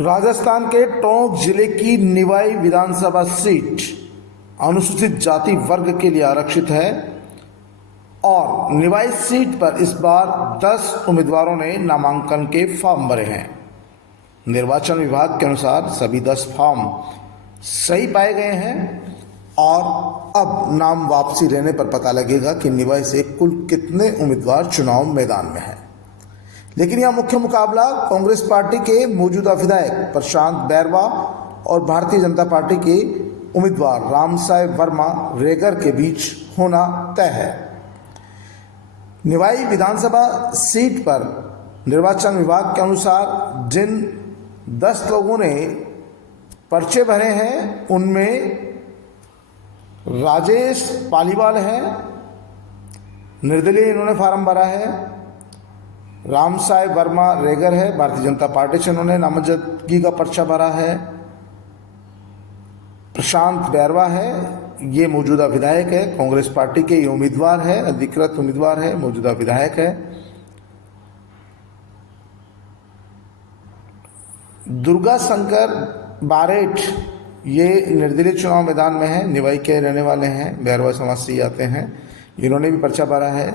राजस्थान के टोंक जिले की निवाई विधानसभा सीट अनुसूचित जाति वर्ग के लिए आरक्षित है और निवाई सीट पर इस बार 10 उम्मीदवारों ने नामांकन के फॉर्म भरे हैं। निर्वाचन विभाग के अनुसार सभी 10 फॉर्म सही पाए गए हैं और अब नाम वापसी रहने पर पता लगेगा कि निवाई से कुल कितने उम्मीदवार चुनाव मैदान में हैं। लेकिन यह मुख्य मुकाबला कांग्रेस पार्टी के मौजूदा विधायक प्रशांत बैरवा और भारतीय जनता पार्टी के उम्मीदवार रामसाई वर्मा रेगर के बीच होना तय है। निवाई विधानसभा सीट पर निर्वाचन विभाग के अनुसार जिन 10 लोगों ने पर्चे भरे हैं उनमें राजेश पालीवाल है, निर्दलीय इन्होंने फार्म भरा है। रामसाई वर्मा रेगर है, भारतीय जनता पार्टी से इन्होंने नामजदगी का पर्चा भरा है। प्रशांत बैरवा है, ये मौजूदा विधायक है, कांग्रेस पार्टी के ये उम्मीदवार है, अधिकृत उम्मीदवार है, मौजूदा विधायक है। दुर्गा शंकर बारेठ ये निर्दलीय चुनाव मैदान में है, निवाई के रहने वाले हैं, बैरवा समाज से ही आते हैं, इन्होंने भी पर्चा भरा है।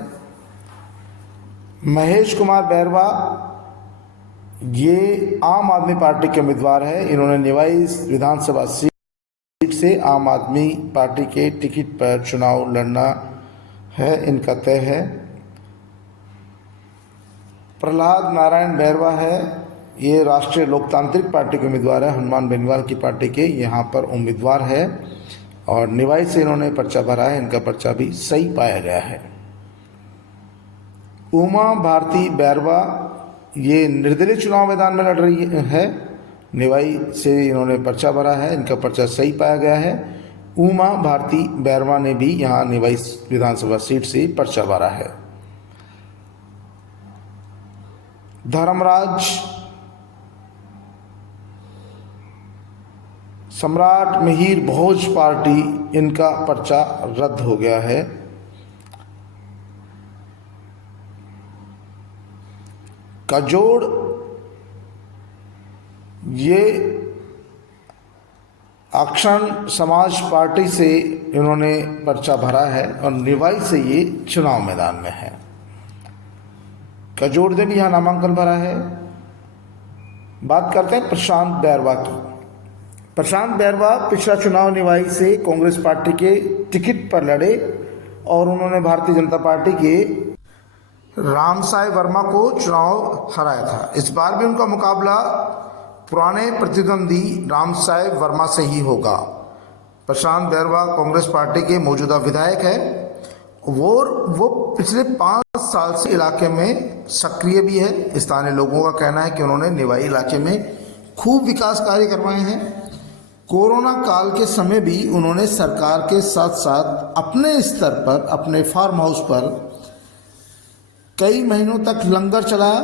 महेश कुमार बैरवा ये आम आदमी पार्टी के उम्मीदवार है, इन्होंने निवाई विधानसभा सीट से आम आदमी पार्टी के टिकट पर चुनाव लड़ना है, इनका तय है। प्रहलाद नारायण बैरवा है, ये राष्ट्रीय लोकतांत्रिक पार्टी के उम्मीदवार है, हनुमान बेनीवाल की पार्टी के यहाँ पर उम्मीदवार है और निवाई से इन्होंने पर्चा भरा है, इनका पर्चा भी सही पाया गया है। उमा भारती बैरवा ये निर्दलीय चुनाव मैदान में लड़ रही है, निवाई से इन्होंने पर्चा भरा है, इनका पर्चा सही पाया गया है। उमा भारती बैरवा ने भी यहाँ निवाई विधानसभा सीट से पर्चा भरा है। धर्मराज सम्राट मिहिर भोज पार्टी, इनका पर्चा रद्द हो गया है। कजोड़ ये अक्षण समाज पार्टी से इन्होंने पर्चा भरा है और निवाई से ये चुनाव मैदान में है। कजोड़ ने भी यहाँ नामांकन भरा है। बात करते हैं प्रशांत बैरवा की। प्रशांत बैरवा पिछला चुनाव निवाई से कांग्रेस पार्टी के टिकट पर लड़े और उन्होंने भारतीय जनता पार्टी के रामसाई वर्मा को चुनाव हराया था। इस बार भी उनका मुकाबला पुराने प्रतिद्वंदी रामसाई वर्मा से ही होगा। प्रशांत बैरवा कांग्रेस पार्टी के मौजूदा विधायक है, वो पिछले 5 साल से इलाके में सक्रिय भी है। स्थानीय लोगों का कहना है कि उन्होंने निवाई इलाके में खूब विकास कार्य करवाए हैं। कोरोना काल के समय भी उन्होंने सरकार के साथ साथ अपने स्तर पर, अपने फार्म हाउस पर कई महीनों तक लंगर चलाया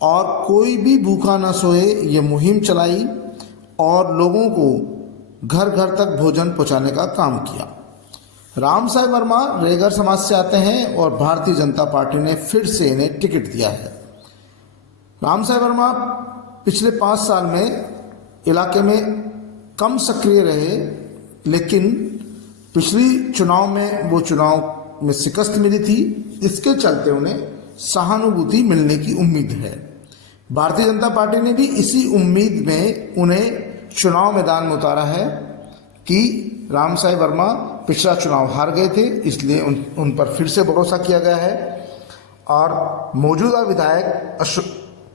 और कोई भी भूखा न सोए ये मुहिम चलाई और लोगों को घर घर तक भोजन पहुंचाने का काम किया। रामसाई वर्मा रेगर समाज से आते हैं और भारतीय जनता पार्टी ने फिर से इन्हें टिकट दिया है। रामसाई वर्मा पिछले 5 साल में इलाके में कम सक्रिय रहे, लेकिन पिछली चुनाव में वो चुनाव में शिकस्त मिली थी, इसके चलते उन्हें सहानुभूति मिलने की उम्मीद है। भारतीय जनता पार्टी ने भी इसी उम्मीद में उन्हें चुनाव मैदान में उतारा है कि रामसाई वर्मा पिछला चुनाव हार गए थे, इसलिए उन पर फिर से भरोसा किया गया है और मौजूदा विधायक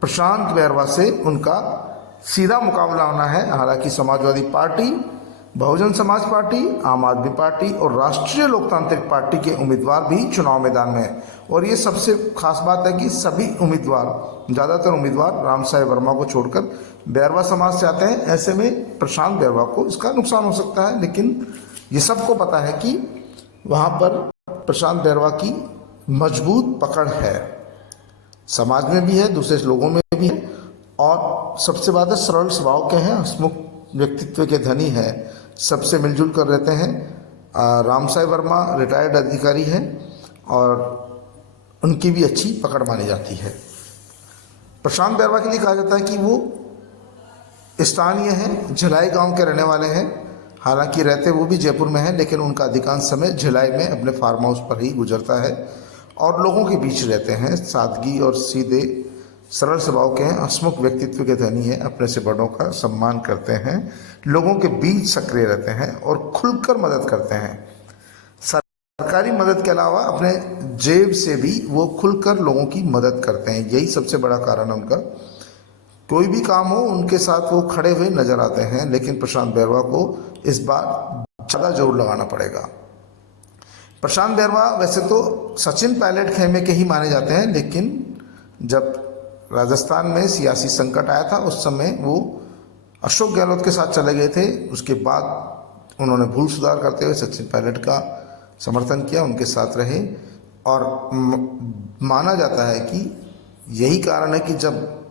प्रशांत बैरवा से उनका सीधा मुकाबला होना है। हालांकि समाजवादी पार्टी, बहुजन समाज पार्टी, आम आदमी पार्टी और राष्ट्रीय लोकतांत्रिक पार्टी के उम्मीदवार भी चुनाव मैदान में हैं और ये सबसे खास बात है कि सभी उम्मीदवार, ज़्यादातर उम्मीदवार रामसाई वर्मा को छोड़कर बैरवा समाज से आते हैं। ऐसे में प्रशांत बैरवा को इसका नुकसान हो सकता है, लेकिन ये सबको पता है कि वहाँ पर प्रशांत बैरवा की मजबूत पकड़ है, समाज में भी है, दूसरे लोगों में भी है और सबसे ज़्यादा सरल स्वभाव के हैं, हंसमुख व्यक्तित्व के धनी है, सबसे मिलजुल कर रहते हैं। रामसाई वर्मा रिटायर्ड अधिकारी हैं और उनकी भी अच्छी पकड़ मानी जाती है। प्रशांत बैरवा के लिए कहा जाता है कि वो स्थानीय हैं, झिलाई गांव के रहने वाले हैं। हालांकि रहते वो भी जयपुर में हैं, लेकिन उनका अधिकांश समय झिलाई में अपने फार्म हाउस पर ही गुजरता है और लोगों के बीच रहते हैं। सादगी और सीधे सरल स्वभाव के हैं, हंसमुख व्यक्तित्व के धनी हैं, अपने से बड़ों का सम्मान करते हैं, लोगों के बीच सक्रिय रहते हैं और खुलकर मदद करते हैं। सरकारी मदद के अलावा अपने जेब से भी वो खुलकर लोगों की मदद करते हैं। यही सबसे बड़ा कारण है उनका। कोई भी काम हो उनके साथ वो खड़े हुए नजर आते हैं। लेकिन प्रशांत बैरवा को इस बार ज़्यादा जोर लगाना पड़ेगा। प्रशांत बैरवा वैसे तो सचिन पायलट खेमे के ही माने जाते हैं, लेकिन जब राजस्थान में सियासी संकट आया था उस समय वो अशोक गहलोत के साथ चले गए थे। उसके बाद उन्होंने भूल सुधार करते हुए सचिन पायलट का समर्थन किया, उनके साथ रहे और माना जाता है कि यही कारण है कि जब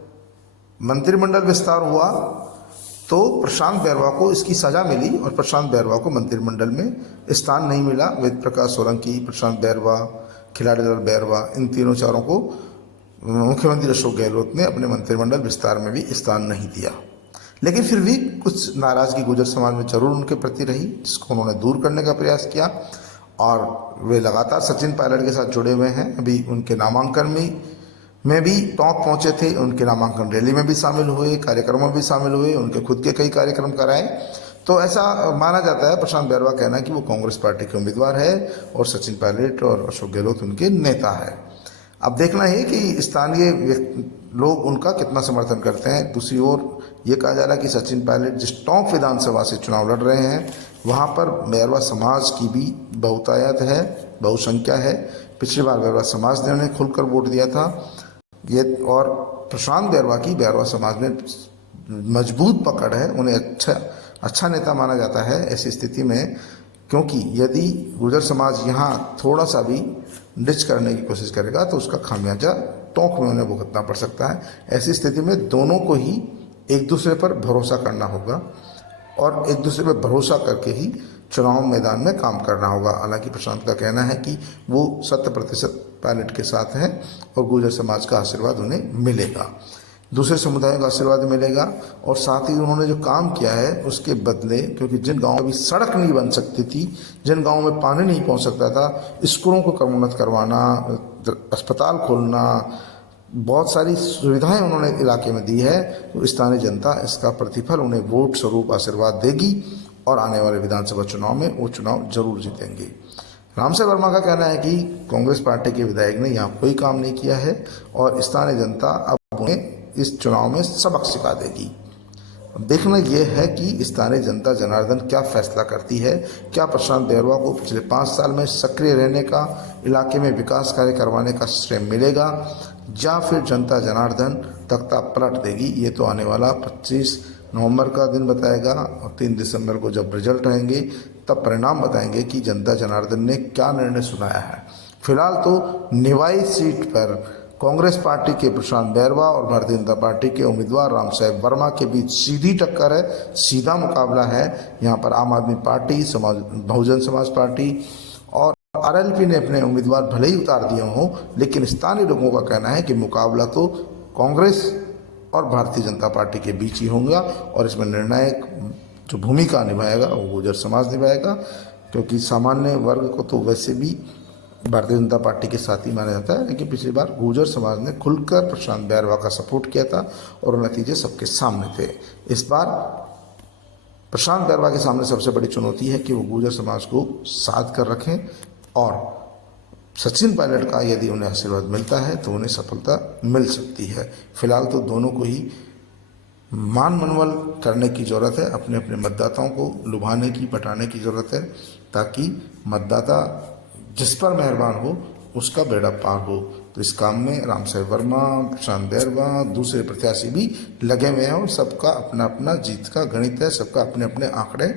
मंत्रिमंडल विस्तार हुआ तो प्रशांत बैरवा को इसकी सज़ा मिली और प्रशांत बैरवा को मंत्रिमंडल में स्थान नहीं मिला। वेद प्रकाश सोलंकी, प्रशांत बैरवा, खिलाड़ी लाल बैरवा, इन तीनों चारों को मुख्यमंत्री अशोक गहलोत ने अपने मंत्रिमंडल विस्तार में भी स्थान नहीं दिया। लेकिन फिर भी कुछ नाराज़गी गुर्जर समाज में जरूर उनके प्रति रही, जिसको उन्होंने दूर करने का प्रयास किया और वे लगातार सचिन पायलट के साथ जुड़े हुए हैं। अभी उनके नामांकन में भी टोंक पहुंचे थे, उनके नामांकन रैली में भी शामिल हुए, कार्यक्रमों में भी शामिल हुए, उनके खुद के कई कार्यक्रम कराए। तो ऐसा माना जाता है, प्रशांत बैरवा कहना है कि वो कांग्रेस पार्टी के उम्मीदवार है और सचिन पायलट और अशोक गहलोत उनके नेता है। अब देखना है कि स्थानीय लोग उनका कितना समर्थन करते हैं। दूसरी ओर ये कहा जा रहा है कि सचिन पायलट जिस टोंक विधानसभा से चुनाव लड़ रहे हैं वहाँ पर बैरवा समाज की भी बहुतायत है, बहुसंख्या है। पिछली बार बैरवा समाज ने उन्हें खुलकर वोट दिया था। ये और प्रशांत बैरवा की बैरवा समाज में मजबूत पकड़ है, उन्हें अच्छा नेता माना जाता है ऐसी स्थिति में, क्योंकि यदि गुर्जर समाज यहाँ थोड़ा सा भी डिच करने की कोशिश करेगा तो उसका खामियाजा टोंक में उन्हें भुगतना पड़ सकता है। ऐसी स्थिति में दोनों को ही एक दूसरे पर भरोसा करना होगा और एक दूसरे पर भरोसा करके ही चुनाव मैदान में काम करना होगा। हालांकि प्रशांत का कहना है कि वो 100% पायलट के साथ हैं और गुर्जर समाज का आशीर्वाद उन्हें मिलेगा, दूसरे समुदायों का आशीर्वाद मिलेगा और साथ ही उन्होंने जो काम किया है उसके बदले, क्योंकि जिन गाँव में सड़क नहीं बन सकती थी, जिन गाँव में पानी नहीं पहुँच सकता था, स्कूलों को क्रमोन्नत करवाना, अस्पताल खोलना, बहुत सारी सुविधाएं उन्होंने इलाके में दी है। तो स्थानीय जनता इसका प्रतिफल उन्हें वोट स्वरूप आशीर्वाद देगी और आने वाले विधानसभा चुनाव में वो चुनाव जरूर जीतेंगे। रामसाई वर्मा का कहना है कि कांग्रेस पार्टी के विधायक ने यहाँ कोई काम नहीं किया है और स्थानीय जनता अब उन्हें इस चुनाव में सबक सिखा देगी। देखना यह है कि स्थानीय जनता जनार्दन क्या फैसला करती है। क्या प्रशांत बैरवा को पिछले 5 साल में सक्रिय रहने का, इलाके में विकास कार्य करवाने का श्रेय मिलेगा या फिर जनता जनार्दन तख्ता पलट देगी। ये तो आने वाला 25 नवंबर का दिन बताएगा और 3 दिसंबर को जब रिजल्ट आएंगे तब परिणाम बताएंगे कि जनता जनार्दन ने क्या निर्णय सुनाया है। फिलहाल तो निवाई सीट पर कांग्रेस पार्टी के प्रशांत बैरवा और भारतीय जनता पार्टी के उम्मीदवार रामसाई वर्मा के बीच सीधी टक्कर है, सीधा मुकाबला है। यहाँ पर आम आदमी पार्टी, बहुजन समाज पार्टी और आरएलपी ने अपने उम्मीदवार भले ही उतार दिए हों, लेकिन स्थानीय लोगों का कहना है कि मुकाबला तो कांग्रेस और भारतीय जनता पार्टी के बीच ही होगा और इसमें निर्णायक जो भूमिका निभाएगा वो गुर्जर समाज निभाएगा, क्योंकि सामान्य वर्ग को तो वैसे भी भारतीय जनता पार्टी के साथ ही माना जाता है। लेकिन पिछली बार गुर्जर समाज ने खुलकर प्रशांत बैरवा का सपोर्ट किया था और नतीजे सबके सामने थे। इस बार प्रशांत बैरवा के सामने सबसे बड़ी चुनौती है कि वो गुर्जर समाज को साथ कर रखें और सचिन पायलट का यदि उन्हें आशीर्वाद मिलता है तो उन्हें सफलता मिल सकती है। फिलहाल तो दोनों को ही मान मनवल करने की ज़रूरत है, अपने अपने मतदाताओं को लुभाने की, पटाने की ज़रूरत है, ताकि मतदाता जिस पर मेहरबान हो उसका बेड़ा पार हो। तो इस काम में रामसाई वर्मा, प्रशांत बैरवा, दूसरे प्रत्याशी भी लगे हुए हैं और सबका अपना अपना जीत का गणित है, सबका अपने अपने आंकड़े